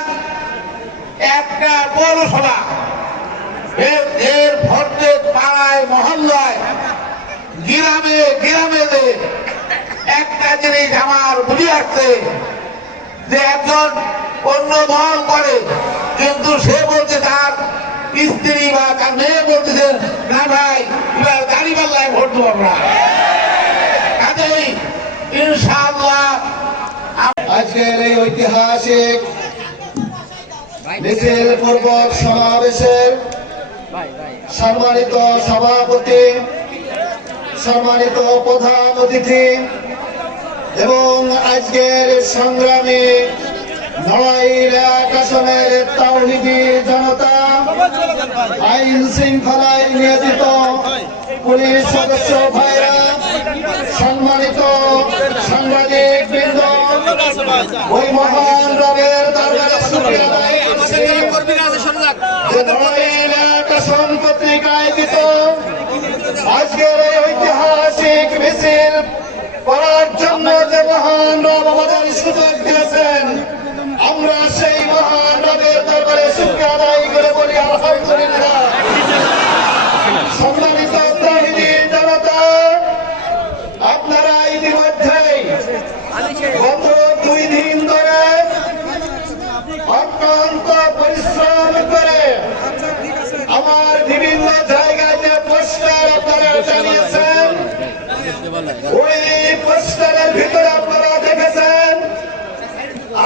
Union একটা পৌরসভা, এর প্রত্যেক পাড়ায় মহল্লায় গ্রামে গ্রামে একটা জিনিস আমার বুঝে আসছে যে একজন অন্য দল করে, কিন্তু সে বলছে তার স্ত্রী বা তার মেয়ে বলতেছে না ভাই এবার দাঁড়িপাল্লায় ভোট দেবো আমরা। কাজেই ইনশাআল্লাহ আজকের এই ঐতিহাসিক মিছিল পূর্বক সমাবেশের সম্মানিত সভাপতি, সম্মানিত প্রধান অতিথি এবং আজকের সংগ্রামী নড়াইল এক আসনের তাওহীদি জনতা, আইন শৃঙ্খলায় নিয়োজিত পুলিশ সদস্য ভাইরা, সম্মানিত সাংবাদিক বৃন্দ, ওই মহান রবের দরবারে শুকরিয়া আদায় করছি যে নড়াইল এক আসন কর্তৃক আয়োজিত আজকের এই ঐতিহাসিক মিছিল করার জন্য যে মহান রব আমাদের সুযোগ দিয়েছেন, আমরা সেই মহান রবের দরবারে শুকরিয়া আদায় করে বলি আলহামদুলিল্লাহ। সম্মানিত তাওহীদি জনতা, আপনারা ইতিমধ্যেই গত 2 দিন ধরে অত্যন্ত পরিশ্রম করে আমার বিভিন্ন জায়গায় যে পোস্টার আপনারা চালিয়েছেন, ওই পোস্টারের ভিতরে আপনারা দেখেছেন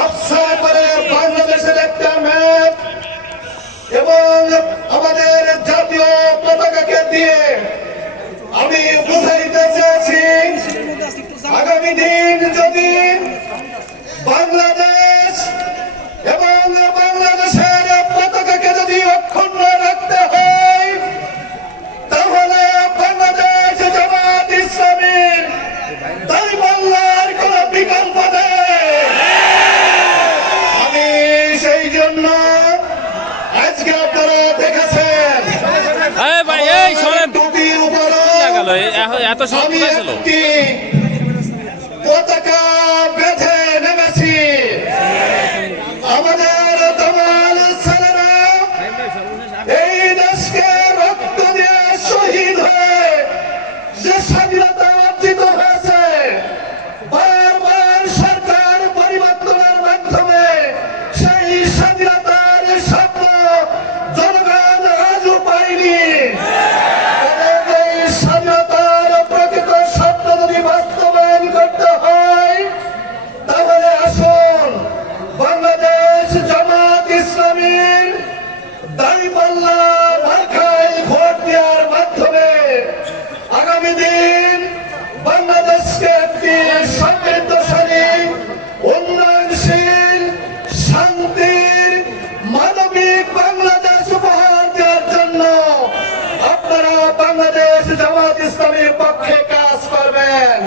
আফসা করে বাংলাদেশের একটা ম্যাপ এবং আমাদের জাতীয় পতাকাকে দিয়ে আমি বুঝাইতে চেয়েছি আগামী দিন যদি বাংলাদেশ এবং বাংলাদেশের পতাকাকে যদি অক্ষুণ্ণ রাখতে হয়, তাহলে বাংলাদেশ জামাত ইসলামীর দাঁড়িপাল্লার কোন বিকল্প নেই। আমি সেই জন্য আজকে আপনারা দেখেছেন টুপির উপরে আমি একটি পতাকা বেঁধে নেমেছি। আমাদের তমাল ছেলেরা এই দেশকে রক্ত দিয়ে শহীদ হয়ে যে স্বাধীনতা অর্জিত হয়েছে, বারবার সরকার পরিবর্তনের মাধ্যমে সেই স্বাধীনতার স্বপ্ন জনগণ আজও পায়নি। স্বাধীনতার প্রকৃত স্বপ্ন যদি বাস্তবায়ন করতে হয়, তাহলে আসুন বাংলাদেশ জামাত ইসলামীর দাঁড়িপাল্লা মার্কায় ভোট দেওয়ার মাধ্যমে আগামী দিন বাংলাদেশকে একটি সমৃদ্ধশালী, উন্নয়নশীল, শান্তির, মানবিক বাংলাদেশ উপহার দেওয়ার জন্য আপনারা বাংলাদেশ জামাত ইসলামীর পক্ষে কাজ করবেন।